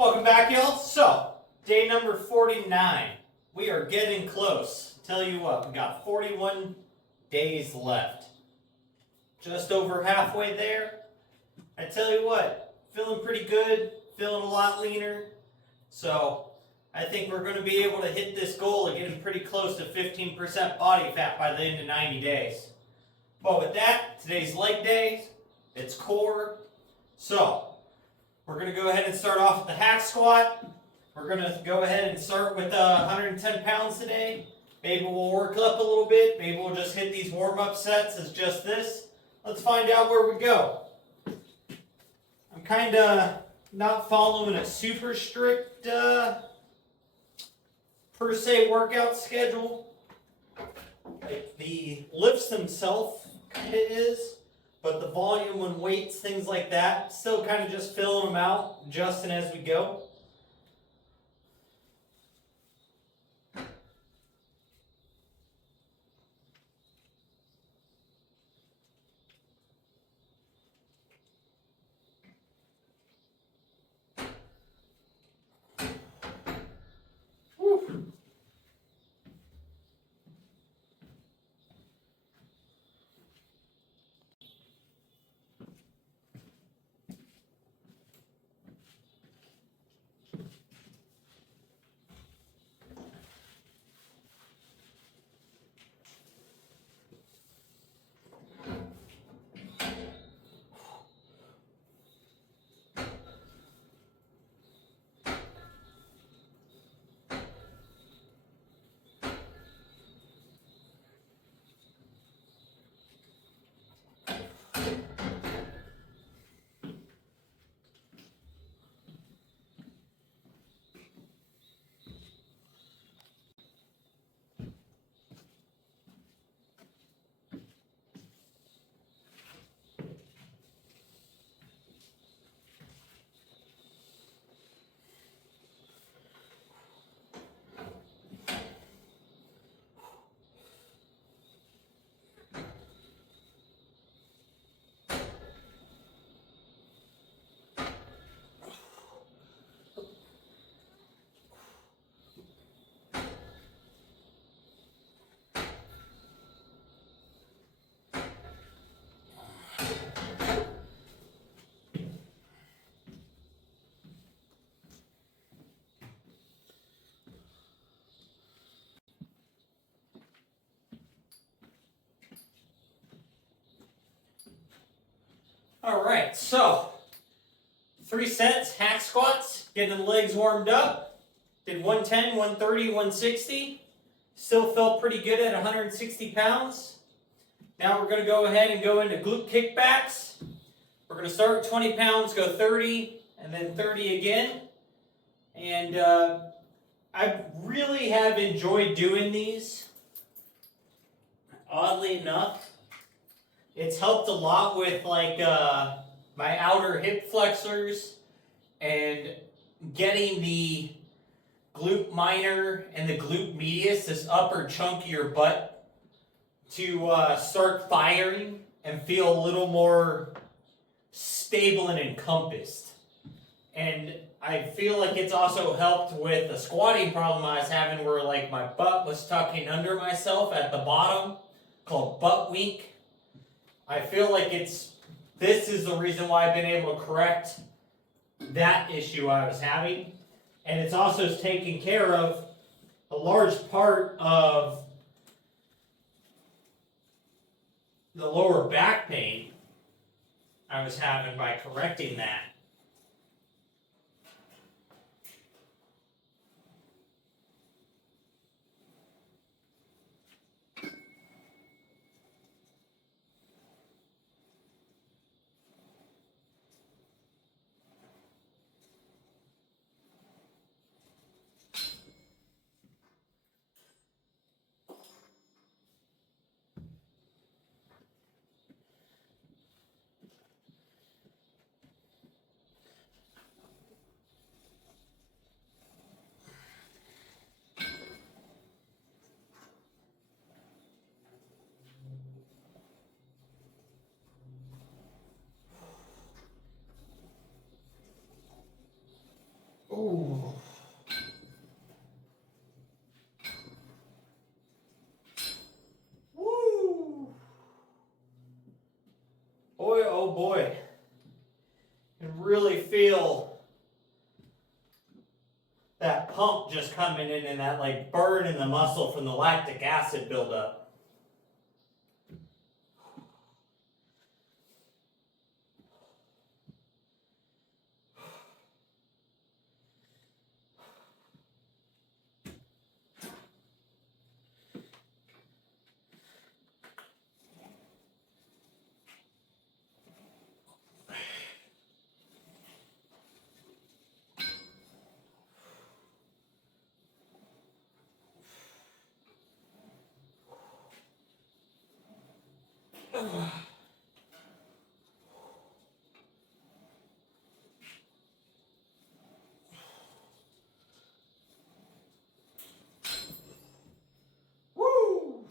Welcome back, y'all. So, day number 49. We are getting close. Tell you what, we got 41 days left. Just over halfway there. I tell you what, feeling pretty good, feeling a lot leaner. So, I think we're going to be able to hit this goal of getting pretty close to 15% body fat by the end of 90 days. But with that, today's leg day, it's core. So, we're going to go ahead and start off with the hack squat. We're going to go ahead and start with 110 pounds today. Maybe we'll work up a little bit. Maybe we'll just hit these warm-up sets as just this. Let's find out where we go. I'm kind of not following a super strict, per se, workout schedule. Like the lifts themselves kind of is. But the volume and weights, things like that, still kind of just filling them out, adjusting as we go. Whew. All right, so 3 sets, hack squats, getting the legs warmed up. Did 110, 130, 160. Still felt pretty good at 160 pounds. Now we're going to go ahead and go into glute kickbacks. We're going to start with 20 pounds, go 30, and then 30 again. And I really have enjoyed doing these. Oddly enough, it's helped a lot with like my outer hip flexors and getting the glute minor and the glute medius, this upper chunk of your butt, to start firing and feel a little more stable and encompassed. And I feel like it's also helped with the squatting problem I was having where like my butt was tucking under myself at the bottom, called butt wink. I feel like this is the reason why I've been able to correct that issue I was having. And it's also taken care of a large part of the lower back pain I was having by correcting that. boy. You can really feel that pump just coming in and that like burn in the muscle from the lactic acid buildup. Woo!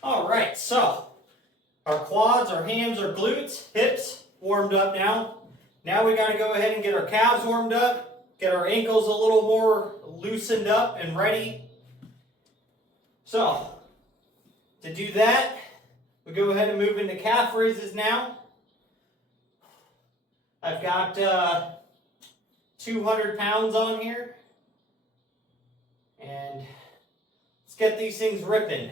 All right, so our quads, our hams, our glutes, hips warmed up now. Now we got to go ahead and get our calves warmed up, get our ankles a little more loosened up and ready. So, to do that, we go ahead and move into calf raises now. I've got 200 pounds on here. And let's get these things ripping.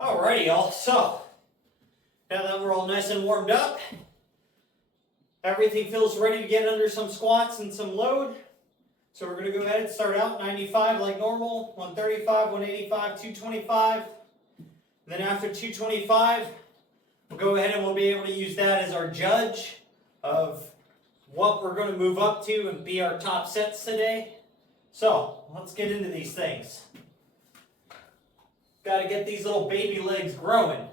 Alrighty, y'all. So, now that we're all nice and warmed up, everything feels ready to get under some squats and some load. So we're going to go ahead and start out 95 like normal, 135, 185, 225. Then after 225, we'll go ahead and we'll be able to use that as our judge of what we're going to move up to and be our top sets today. So, let's get into these things. Got to get these little baby legs growing.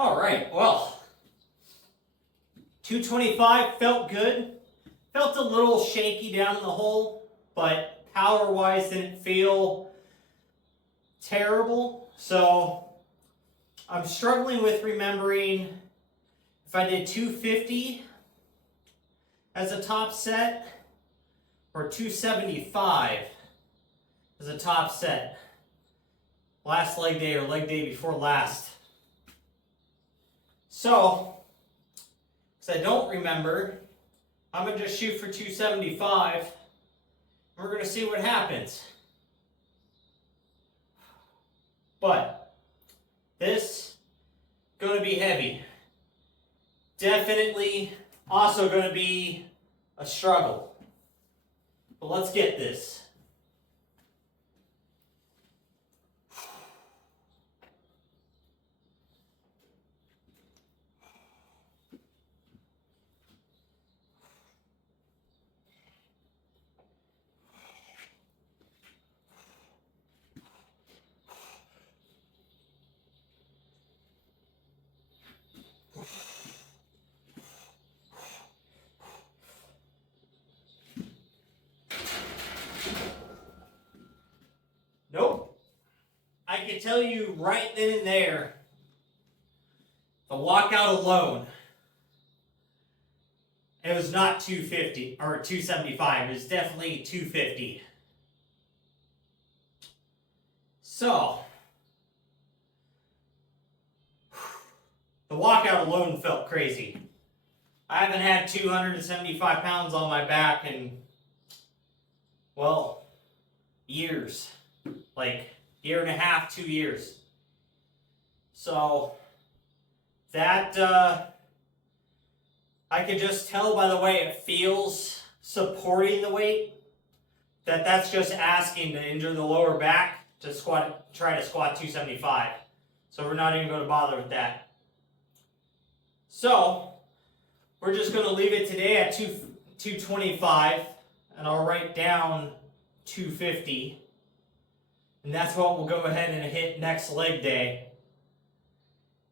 Alright, well, 225 felt good. Felt a little shaky down in the hole, but power-wise didn't feel terrible. So I'm struggling with remembering if I did 250 as a top set or 275 as a top set. Last leg day or leg day before last. So, because I don't remember, I'm going to just shoot for 275. We're going to see what happens. But this going to be heavy. Definitely also going to be a struggle. But let's get this. can tell you right then and there, the walkout alone, it was not 250 or 275. It was definitely 250. So, the walkout alone felt crazy. I haven't had 275 pounds on my back in, well, years. Like, year and a half, 2 years. So, that, I could just tell by the way it feels supporting the weight that that's just asking to injure the lower back to try to squat 275. So we're not even going to bother with that. So we're just going to leave it today at 225, and I'll write down 250. And that's what we'll go ahead and hit next leg day.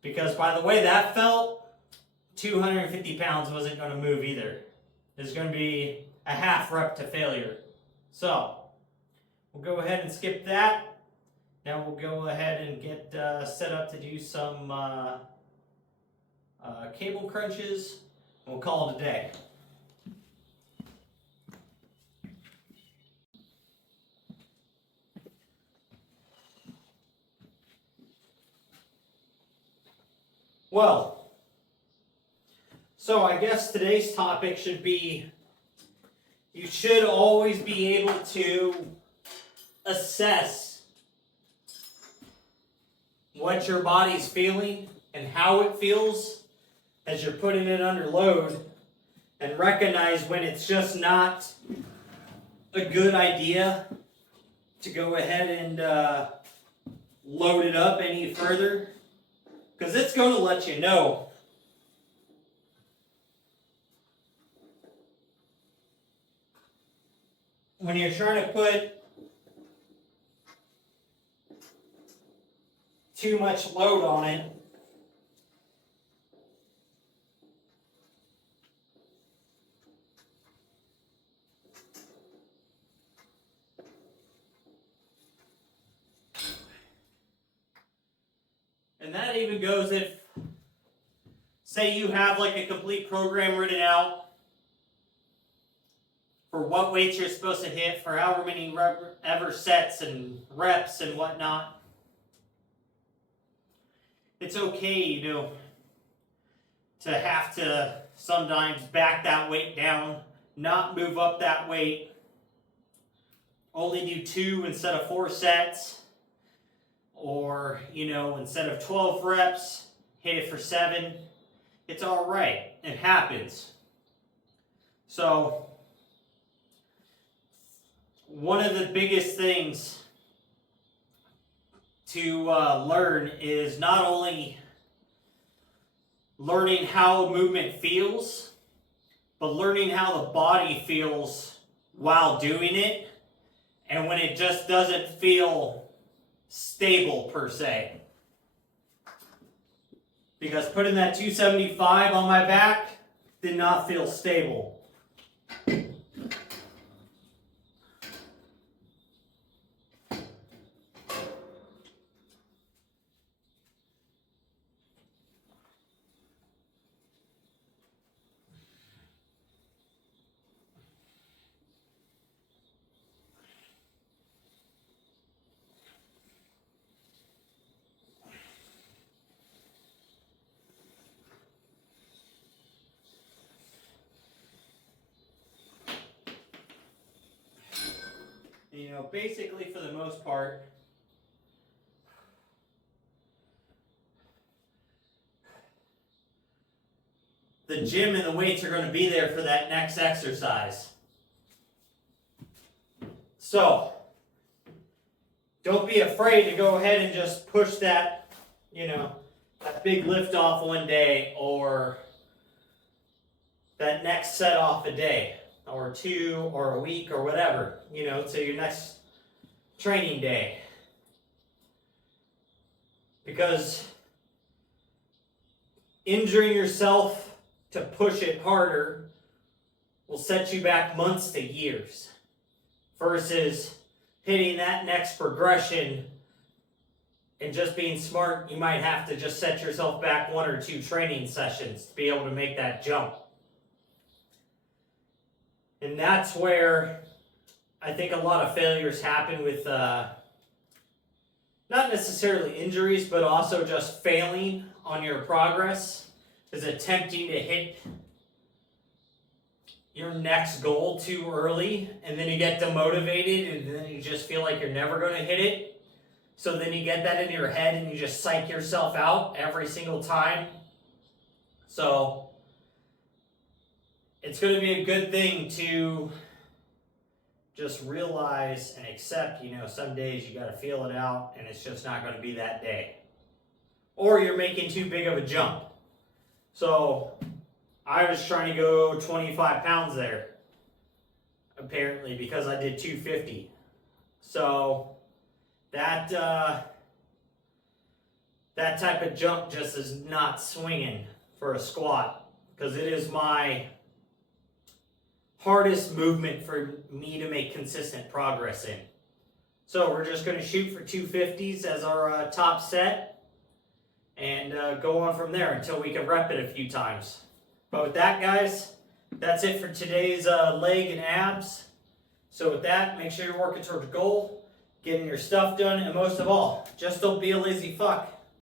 Because by the way that felt, 250 pounds wasn't going to move either. It's going to be a half rep to failure. So we'll go ahead and skip that. Now we'll go ahead and get set up to do some cable crunches. And we'll call it a day. Well, so I guess today's topic should be, you should always be able to assess what your body's feeling and how it feels as you're putting it under load, and recognize when it's just not a good idea to go ahead and load it up any further, because it's going to let you know. When you're trying to put too much load on it, and that even goes if, say you have like a complete program written out for what weights you're supposed to hit for however many ever sets and reps and whatnot. It's okay, to have to sometimes back that weight down, not move up that weight, only do 2 instead of 4 sets, or, instead of 12 reps, hit it for 7. It's all right. It happens. So, one of the biggest things to learn is not only learning how movement feels, but learning how the body feels while doing it, and when it just doesn't feel stable per se. Because putting that 275 on my back did not feel stable. Basically for the most part, the gym and the weights are going to be there for that next exercise. So, don't be afraid to go ahead and just push that, that big lift off one day, or that next set off a day, or 2, or a week, or whatever, to your next training day. Because injuring yourself to push it harder will set you back months to years, versus hitting that next progression And just being smart, you might have to just set yourself back 1 or 2 training sessions to be able to make that jump. And that's where I think a lot of failures happen with not necessarily injuries, but also just failing on your progress, is attempting to hit your next goal too early, and then you get demotivated, and then you just feel like you're never going to hit it. So then you get that in your head and you just psych yourself out every single time. So it's going to be a good thing to just realize and accept, some days you got to feel it out and it's just not going to be that day. Or you're making too big of a jump. So I was trying to go 25 pounds there, apparently, because I did 250. So that type of jump just is not swinging for a squat, because it is my hardest movement for me to make consistent progress in. So we're just going to shoot for 250s as our top set and go on from there until we can rep it a few times. But with that, guys, that's it for today's leg and abs. So with that, make sure you're working towards a goal, getting your stuff done, and most of all, just don't be a lazy fuck.